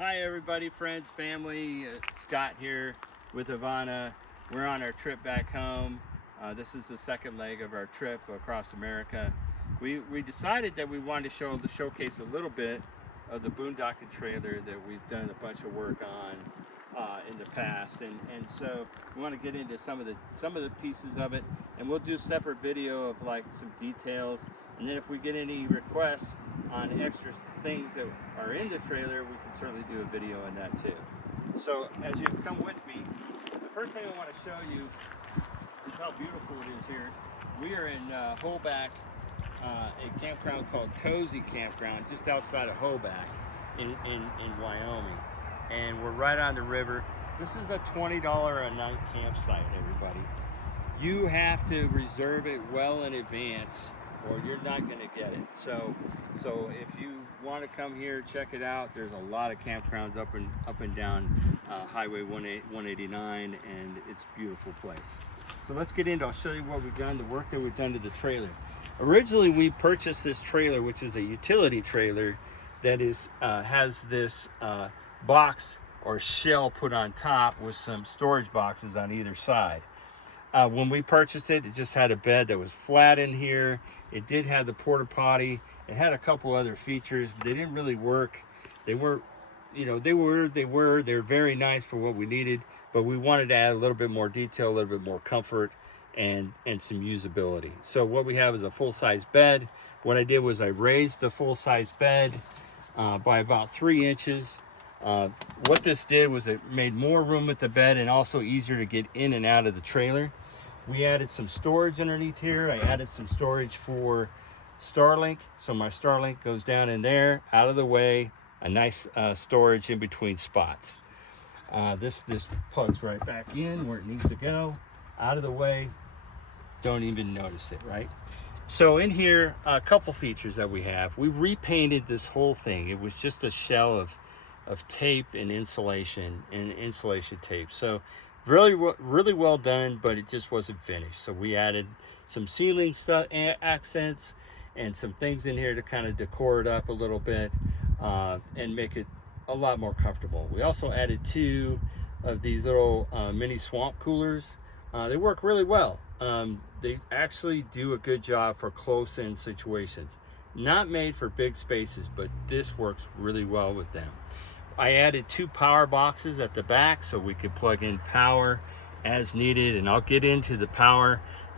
Hi everybody, friends, family, Scott here with Ivana. We're on our trip back home. This is the second leg of our trip across America. We decided that we wanted to showcase a little bit of the boondocking trailer that we've done a bunch of work on in the past, and so we want to get into some of the pieces of it, and we'll do a separate video of like some details, and then if we get any requests on extra things that are in the trailer, we can certainly do a video on that too. So as you come with me, the first thing I want to show you is how beautiful it is here. We are in Hoback, a campground called Cozy Campground, just outside of Hoback in Wyoming. And we're right on the river. This is a $20 a night campsite, everybody. You have to reserve it well in advance or you're not going to get it. So if you want to come here, check it out. There's a lot of campgrounds up and down Highway 189, and it's a beautiful place. So let's get into. I'll show you what we've done, the work that we've done to the trailer. Originally, we purchased this trailer, which is a utility trailer that is has this box or shell put on top with some storage boxes on either side. When we purchased it, it just had a bed that was flat in here. It did have the porta potty. It had a couple other features, but they didn't really work. They were, they're very nice for what we needed, but we wanted to add a little bit more detail, a little bit more comfort, and some usability. So what we have is a full-size bed. What I did was I raised the full-size bed by about 3 inches. What this did was it made more room at the bed and also easier to get in and out of the trailer. We added some storage underneath here. I added some storage for Starlink. So my Starlink goes down in there, out of the way, a nice storage in between spots. This plugs right back in where it needs to go, out of the way, don't even notice it, right? So in here, a couple features that we have. We repainted this whole thing. It was just a shell of tape and insulation tape. So really well done, but it just wasn't finished. So we added some ceiling stuff, accents, and some things in here to kind of decor it up a little bit and make it a lot more comfortable. We also added 2 of these little mini swamp coolers. They work really well. They actually do a good job for close-in situations. Not made for big spaces, but this works really well with them. I added 2 power boxes at the back so we could plug in power as needed, and I'll get into the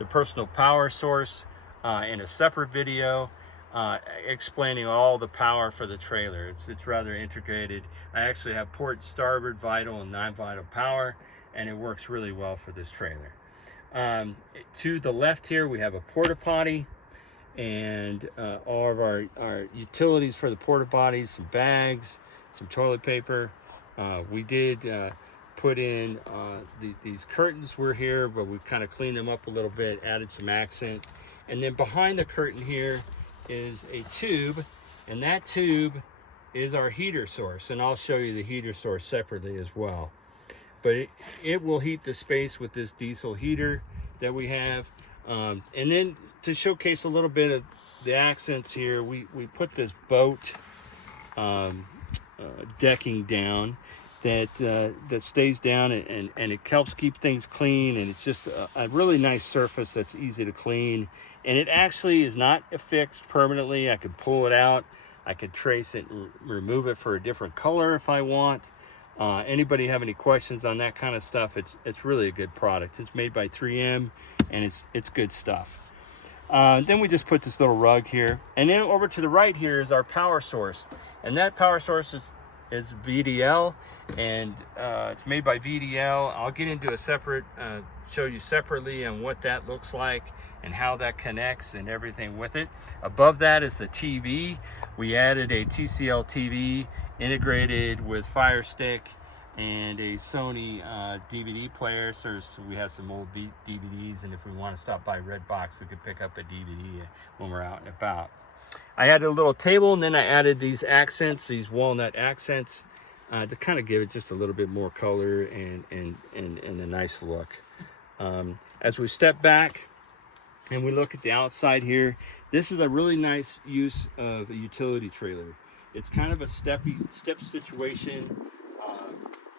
personal power source in a separate video explaining all the power for the trailer. It's rather integrated. I actually have port starboard, vital, and non-vital power, and it works really well for this trailer. To the left here, we have a porta potty and all of our utilities for the porta potties, some bags, some toilet paper. We did put in these curtains were here, but we've kind of cleaned them up a little bit, added some accent. And then behind the curtain here is a tube, and that tube is our heater source. And I'll show you the heater source separately as well. But it will heat the space with this diesel heater that we have. And then to showcase a little bit of the accents here, we put this boat decking down that stays down and it helps keep things clean, and it's just a really nice surface that's easy to clean, and it actually is not affixed permanently. I could pull it out, I could trace it and remove it for a different color if I want. Anybody have any questions on that kind of stuff? It's really a good product. It's made by 3M, and it's good stuff. Then we just put this little rug here, and then over to the right here is our power source, and that power source is VDL, and it's made by VDL. I'll get into a separate show you separately on what that looks like and how that connects and everything with it. Above that is the TV. We added a TCL TV integrated with Fire Stick and a Sony DVD player. So we have some old DVDs, and if we want to stop by Redbox, we could pick up a DVD when we're out and about. I added a little table, and then I added these accents, these walnut accents, to kind of give it just a little bit more color and a nice look. As we step back and we look at the outside here, this is a really nice use of a utility trailer. It's kind of a step situation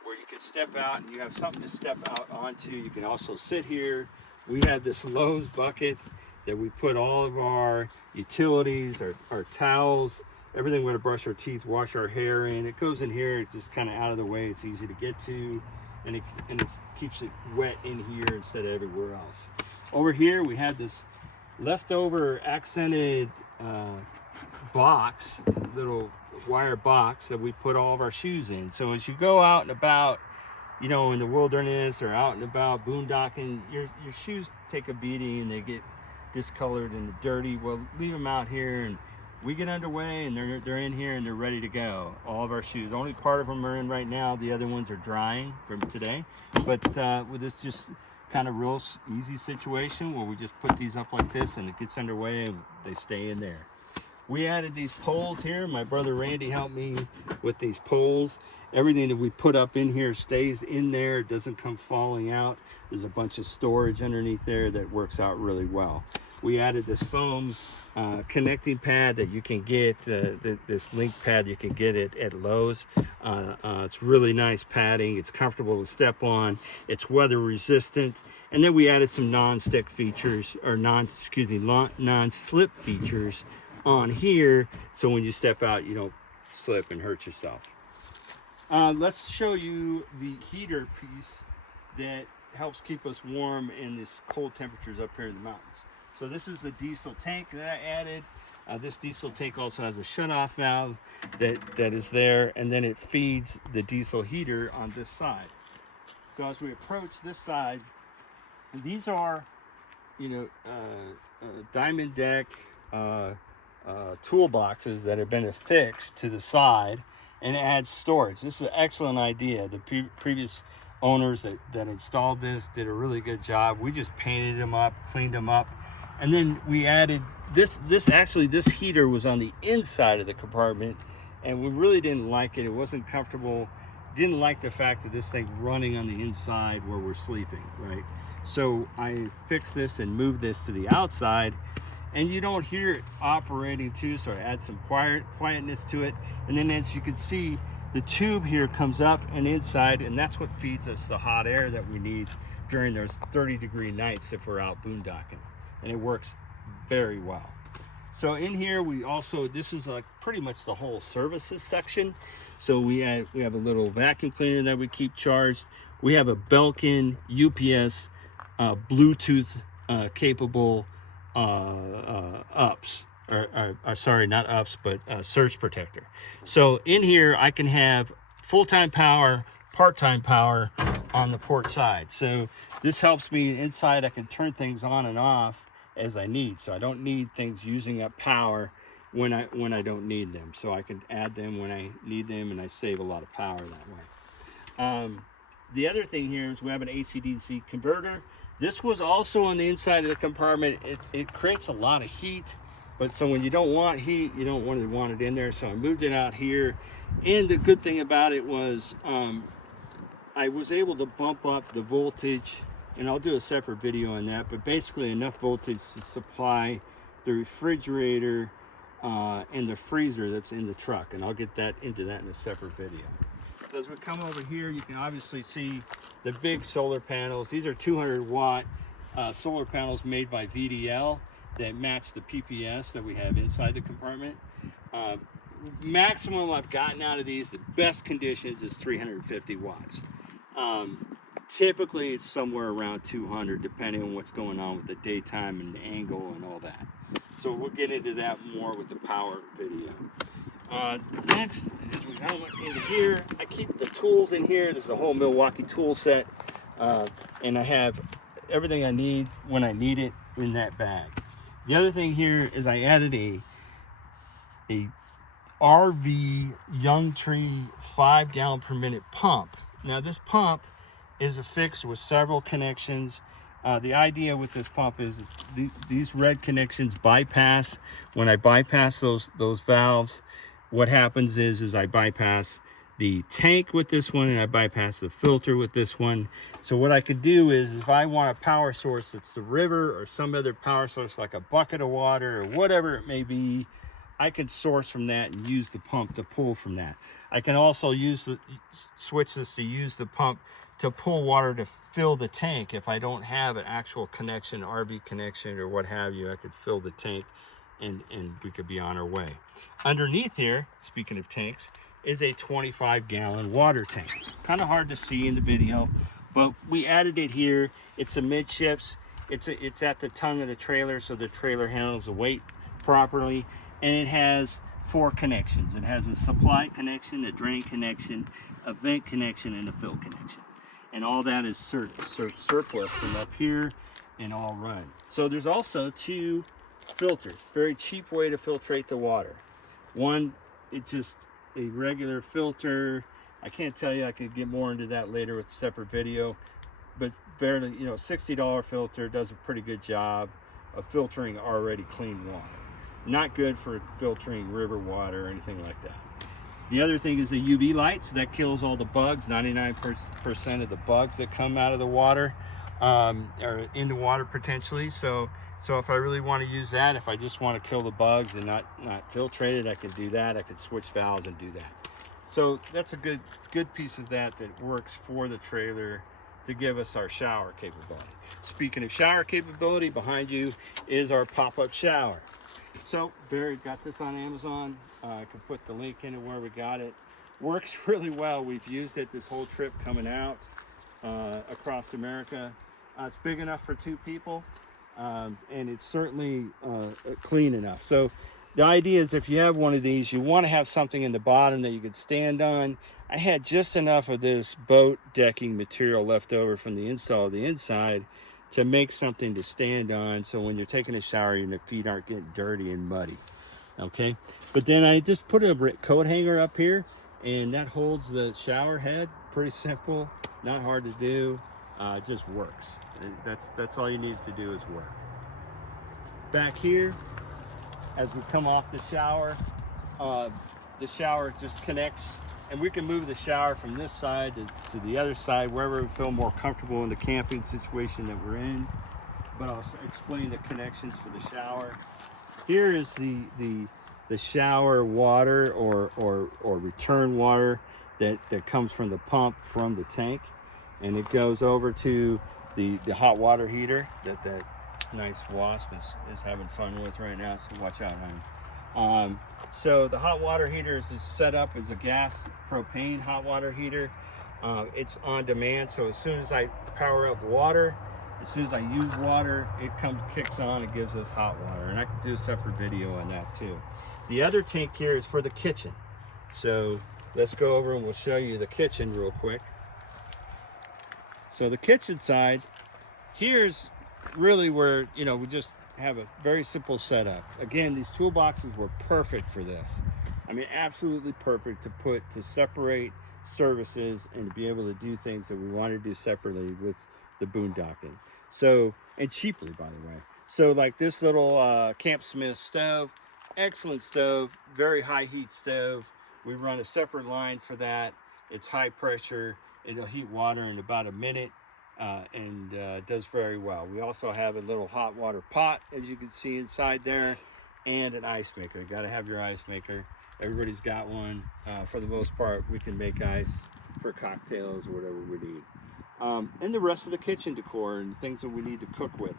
where you can step out and you have something to step out onto. You can also sit here. We have this Lowe's bucket that we put all of our utilities, our towels, everything we're going to brush our teeth, wash our hair in. It goes in here. It's just kind of out of the way. It's easy to get to, and it keeps it wet in here instead of everywhere else. Over here we have this leftover accented box, little wire box that we put all of our shoes in. So as you go out and about, you know, in the wilderness or out and about boondocking, your shoes take a beating and they get discolored and dirty. Well, leave them out here and we get underway and they're in here and they're ready to go. All of our shoes, the only part of them are in right now. The other ones are drying from today. But with this just kind of real easy situation where we just put these up like this and it gets underway and they stay in there. We added these poles here. My brother Randy helped me with these poles. Everything that we put up in here stays in there. It doesn't come falling out. There's a bunch of storage underneath there that works out really well. We added this foam connecting pad that you can get, this link pad you can get at Lowe's. It's really nice padding. It's comfortable to step on. It's weather resistant. And then we added some non-stick features, or non-slip features on here, so when you step out you don't slip and hurt yourself. Let's show you the heater piece that helps keep us warm in this cold temperatures up here in the mountains. So this is the diesel tank that I added. This diesel tank also has a shut-off valve that is there, and then it feeds the diesel heater on this side. So as we approach this side, these are, you know, diamond deck toolboxes that have been affixed to the side and adds storage. This is an excellent idea. The previous owners that installed this did a really good job. We just painted them up, cleaned them up, and then we added this heater was on the inside of the compartment, and we really didn't like it. It wasn't comfortable. Didn't like the fact that this thing running on the inside where we're sleeping, right? So I fixed this and moved this to the outside, and you don't hear it operating too, so I add some quietness to it. And then as you can see, the tube here comes up and inside, and that's what feeds us the hot air that we need during those 30-degree nights if we're out boondocking. And it works very well. So in here we also, this is like pretty much the whole services section. So we have a little vacuum cleaner that we keep charged. We have a Belkin UPS Bluetooth capable ups, or sorry, not ups, but surge protector. So in here I can have full-time power, part-time power on the port side. So this helps me inside. I can turn things on and off as I need. So I don't need things using up power when I don't need them. So I can add them when I need them, and I save a lot of power that way. The other thing here is we have an AC/DC converter. This was also on the inside of the compartment. It creates a lot of heat, but so when you don't want heat, you don't want it in there. So I moved it out here. And the good thing about it was I was able to bump up the voltage, and I'll do a separate video on that, but basically enough voltage to supply the refrigerator and the freezer that's in the truck, and I'll get into that in a separate video. So as we come over here, you can obviously see the big solar panels. These are 200-watt solar panels made by VDL that match the PPS that we have inside the compartment. Maximum I've gotten out of these, the best conditions, is 350 watts. Typically it's somewhere around 200, depending on what's going on with the daytime and the angle and all that. So we'll get into that more with the power video. Next, as we come into here, I keep the tools in here. This is a whole Milwaukee tool set, and I have everything I need when I need it in that bag. The other thing here is I added a RV Young Tree 5-gallon per minute pump. Now this pump is affixed with several connections. The idea with this pump is these red connections bypass. When I bypass those valves, what happens is I bypass the tank with this one, and I bypass the filter with this one. So what I could do is, if I want a power source that's the river or some other power source like a bucket of water or whatever it may be, I can source from that and use the pump to pull from that. I can also switch this to use the pump to pull water to fill the tank. If I don't have an actual connection, RV connection or what have you, I could fill the tank and we could be on our way. Underneath here, speaking of tanks, is a 25-gallon water tank. Kind of hard to see in the video, but we added it here. It's a midships. It's at the tongue of the trailer, so the trailer handles the weight properly, and it has 4 connections. It has a supply connection, a drain connection, a vent connection, and a fill connection. And all that is surplus from up here and all run. So there's also 2 filters. Very cheap way to filtrate the water. One, it's just a regular filter. I can't tell you, I could get more into that later with a separate video, but barely, you know, $60 filter does a pretty good job of filtering already clean water. Not good for filtering river water or anything like that. The other thing is the UV light, so that kills all the bugs. 99% of the bugs that come out of the water are in the water potentially. So if I really want to use that, if I just want to kill the bugs and not filtrate it, I can do that. I could switch valves and do that. So that's a good piece of that works for the trailer to give us our shower capability. Speaking of shower capability, behind you is our pop-up shower. So Barry got this on Amazon. I can put the link into where we got it. Works really well. We've used it this whole trip coming out across America. It's big enough for 2 people, and it's certainly clean enough. So the idea is if you have one of these, you want to have something in the bottom that you could stand on. I had just enough of this boat decking material left over from the install of the inside to make something to stand on, so when you're taking a shower, your feet aren't getting dirty and muddy. Okay, but then I just put a coat hanger up here, and that holds the shower head. Pretty simple, not hard to do. It just works. That's all you need to do is work. Back here, as we come off the shower just connects, and we can move the shower from this side to the other side, wherever we feel more comfortable in the camping situation that we're in. But I'll explain the connections for the shower. Here is the shower water or return water that comes from the pump from the tank, and it goes over to the hot water heater that nice wasp is having fun with right now, so watch out, honey. So the hot water heater is set up as a gas propane hot water heater. It's on demand, so as soon as I power up water, as soon as I use water, it kicks on and gives us hot water, and I can do a separate video on that too. The other tank here is for the kitchen. So let's go over and we'll show you the kitchen real quick. So the kitchen side, here's really where, you know, we just have a very simple setup. Again, these toolboxes were perfect for this. I mean, absolutely perfect to separate services and to be able to do things that we want to do separately with the boondocking. So, and cheaply, by the way. So like this little Camp Smith stove, excellent stove, very high heat stove. We run a separate line for that. It's high pressure. It'll heat water in about a minute. And does very well. We also have a little hot water pot, as you can see inside there, and an ice maker. You got to have your ice maker. Everybody's got one. For the most part, we can make ice for cocktails or whatever we need. And the rest of the kitchen decor and things that we need to cook with.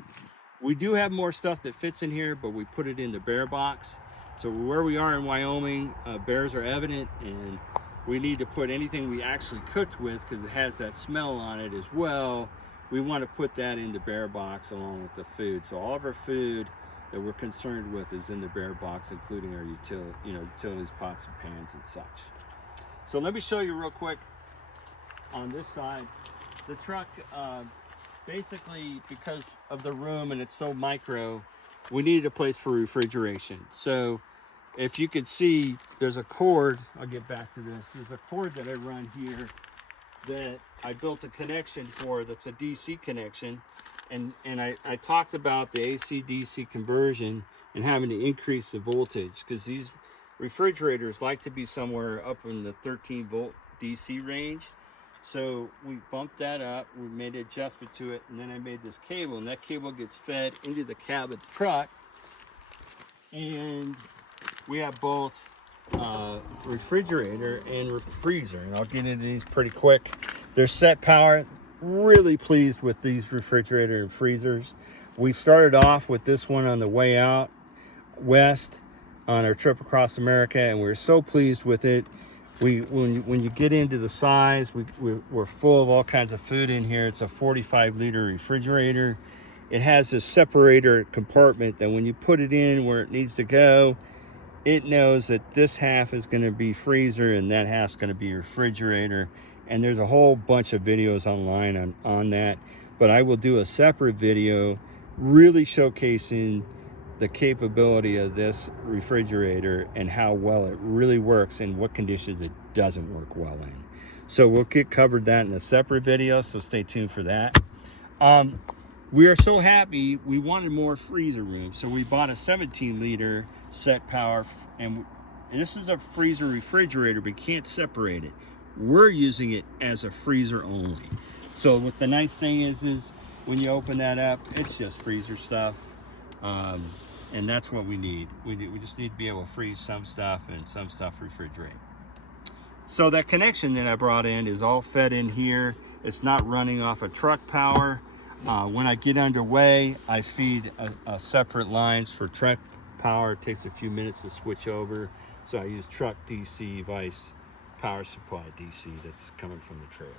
We do have more stuff that fits in here, but we put it in the bear box. So where we are in Wyoming, bears are evident, and we need to put anything we actually cooked with, because it has that smell on it as well. We want to put that in the bear box along with the food. So all of our food that we're concerned with is in the bear box, including our utilities, pots and pans and such. So let me show you real quick on this side. The truck, basically because of the room and it's so micro, we needed a place for refrigeration. So if you could see, there's a cord, I'll get back to this, there's a cord that I run here that I built a connection for that's a DC connection, and I talked about the AC-DC conversion and having to increase the voltage, because these refrigerators like to be somewhere up in the 13 volt DC range. So we bumped that up, we made an adjustment to it, and then I made this cable, and that cable gets fed into the cab of the truck, and we have both refrigerator and freezer, and I'll get into these pretty quick. They're set power. Really pleased with these refrigerator and freezers. We started off with this one on the way out west on our trip across America, and we're so pleased with it. When you get into the size, we're full of all kinds of food in here. It's a 45-liter refrigerator. It has this separator compartment that when you put it in where it needs to go, it knows that this half is going to be freezer and that half's going to be refrigerator. And there's a whole bunch of videos online on that, but I will do a separate video really showcasing the capability of this refrigerator and how well it really works and what conditions it doesn't work well in. So we'll get covered that in a separate video, so stay tuned for that. We are so happy. We wanted more freezer room, so we bought a 17-liter set power, and this is a freezer refrigerator, but you can't separate it. We're using it as a freezer only. So what the nice thing is when you open that up, it's just freezer stuff, and that's what we need. We just need to be able to freeze some stuff and some stuff refrigerate. So that connection that I brought in is all fed in here. It's not running off of truck power. When I get underway, I feed a separate lines for truck power. It takes a few minutes to switch over. So I use truck DC vice power supply DC that's coming from the trailer.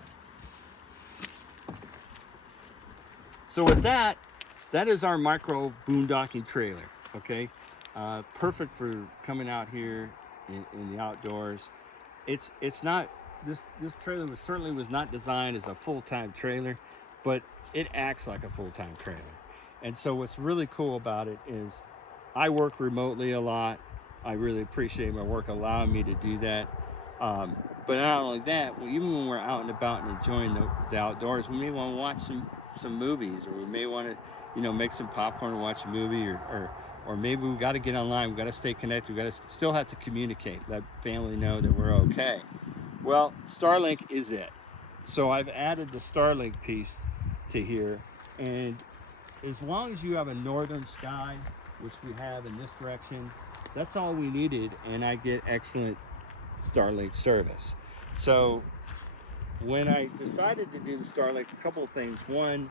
So with that is our micro boondocking trailer, okay? Perfect for coming out here in the outdoors. It's not, this trailer certainly was not designed as a full-time trailer, but it acts like a full-time trailer. And so what's really cool about it is I work remotely a lot. I really appreciate my work allowing me to do that. But not only that, even when we're out and about and enjoying the outdoors, we may want to watch some movies, or we may want to, make some popcorn and watch a movie, or maybe we got to get online. We got to stay connected. We got to still have to communicate, let family know that we're okay. Well, Starlink is it. So I've added the Starlink piece to here, and as long as you have a northern sky, which we have in this direction, that's all we needed, and I get excellent Starlink service. So when I decided to do the Starlink, a couple of things. One,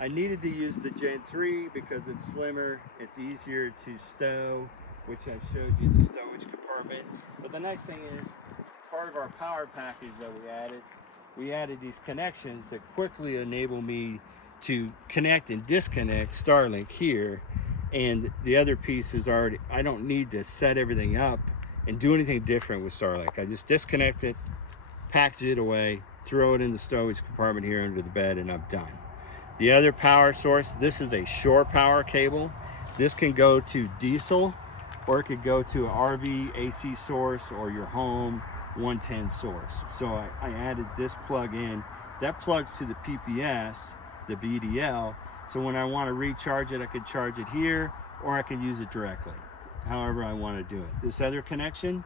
I needed to use the Gen 3 because it's slimmer, it's easier to stow, which I showed you the stowage compartment. But the nice thing is, part of our power package that we added these connections that quickly enable me to connect and disconnect Starlink here. And the other piece is already, I don't need to set everything up and do anything different with Starlink. I just disconnect it, package it away, throw it in the stowage compartment here under the bed, and I'm done. The other power source, this is a shore power cable. This can go to diesel, or it could go to an RV AC source or your home 110 source. So I added this plug in. That plugs to the PPS, the VDL. So when I want to recharge it, I could charge it here, or I could use it directly, however I want to do it. This other connection,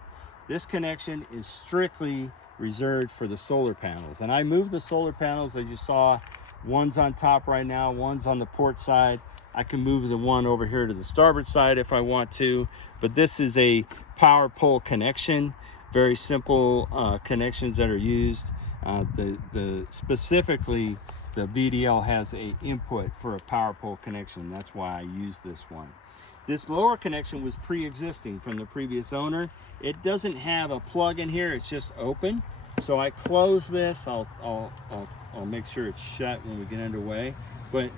this connection is strictly reserved for the solar panels. And I moved the solar panels, as you saw. One's on top right now, one's on the port side. I can move the one over here to the starboard side if I want to, but this is a power pole connection. Very simple connections that are used. Specifically, the VDL has a input for a power pole connection. That's why I use this one. This lower connection was pre-existing from the previous owner. It doesn't have a plug in here, it's just open. So I close this, I'll make sure it's shut when we get underway. But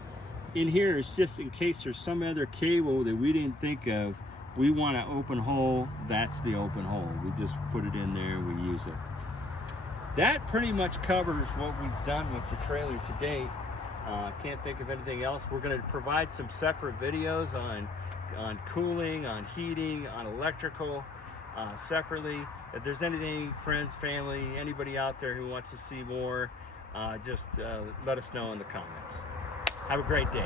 in here, it's just in case there's some other cable that we didn't think of, we want an open hole, that's the open hole. We just put it in there, we use it. That pretty much covers what we've done with the trailer to date. Can't think of anything else. We're going to provide some separate videos on cooling, on heating, on electrical separately. If there's anything, friends, family, anybody out there who wants to see more, just let us know in the comments. Have a great day.